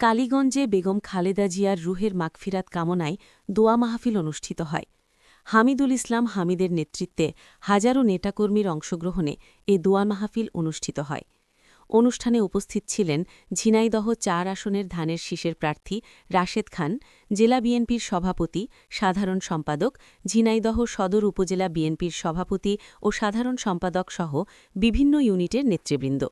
কালীগঞ্জে বেগম খালেদা জিয়ার রুহের মাগফিরাত কামনায় দোয়া মাহফিল অনুষ্ঠিত হয়। হামিদুল ইসলাম হামিদের নেতৃত্বে হাজারো নেতাকর্মীর অংশগ্রহণে এ দোয়া মাহফিল অনুষ্ঠিত হয়। অনুষ্ঠানে উপস্থিত ছিলেন ঝিনাইদহ ৪ আসনের ধানের শীষের প্রার্থী রাশেদ খান, জেলা বিএনপির সভাপতি, সাধারণ সম্পাদক, ঝিনাইদহ সদর উপজেলা বিএনপির সভাপতি ও সাধারণ সম্পাদক সহ বিভিন্ন ইউনিটের নেতৃবৃন্দ।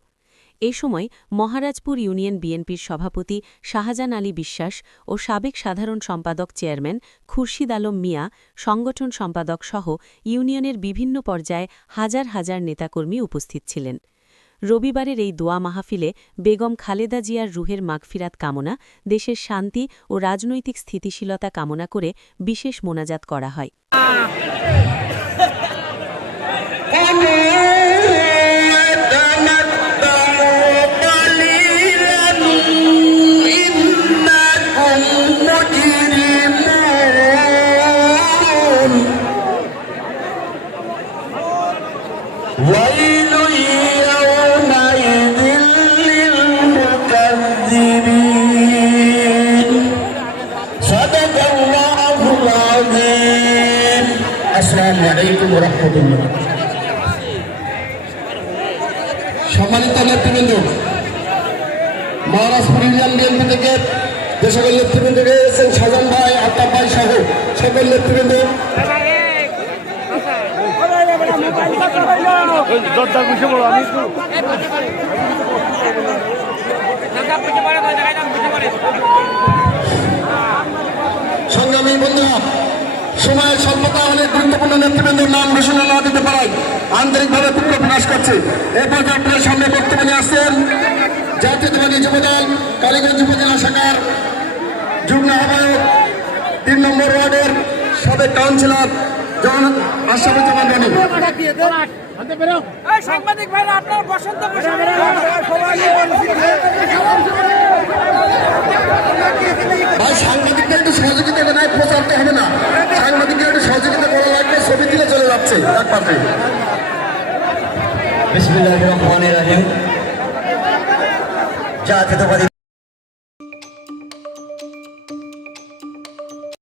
এ সময় মহারাজপুর ইউনিয়ন বিএনপির সভাপতি শাহজাহান আলী বিশ্বাস ও সাবেক সাধারণ সম্পাদক চেয়ারম্যান খুরশিদ আলম মিয়া, সংগঠন সম্পাদক সহ ইউনিয়নের বিভিন্ন পর্যায়ে হাজার হাজার নেতাকর্মী উপস্থিত ছিলেন। রবিবারের এই দোয়া মাহফিলে বেগম খালেদা জিয়ার রুহের মাগফিরাত কামনা, দেশের শান্তি ও রাজনৈতিক স্থিতিশীলতা কামনা করে বিশেষ মোনাজাত করা হয়। আসসালামু আলাইকুম ওয়া রাহমাতুল্লাহ। সম্মানিত নেতৃবৃন্দ, মহারাজপুর ইউনিয়ন বিএনপি থেকে যে সকল নেতৃবৃন্দ রয়েছেন, শাহজাহান ভাই, আত্তাব ভাই সহ সকল নেতৃবৃন্দ, সংগ্রামী বন্ধুরা, সময়ের স্বল্পতা অনেক গুরুত্বপূর্ণ নেতৃবৃন্দের নাম ঘোষণা না দিতে পারায় আন্তরিকভাবে দুঃখ প্রকাশ করছে। এ পর্যায়ে আপনার সামনে বক্তব্য নিয়ে আসছেন জাতীয়তাবাদী যুবদল কালীগঞ্জ উপজেলা শাখার যুগ্ম আহ্বায়ক ৩ নম্বর ওয়ার্ডের সাবেক কাউন্সিলর আশরাফুজ্জামান রনি। ভাই, সাংবাদিকদের একটু সহযোগিতা নাই, প্রচার তো হবে না। সাংবাদিকদের একটু সহযোগিতা করা লাগবে, ছবি দিলে চলে যাচ্ছে এক পাশে। বিসমিল্লাহির রহমানির রহিম। জাতীয়তাবাদী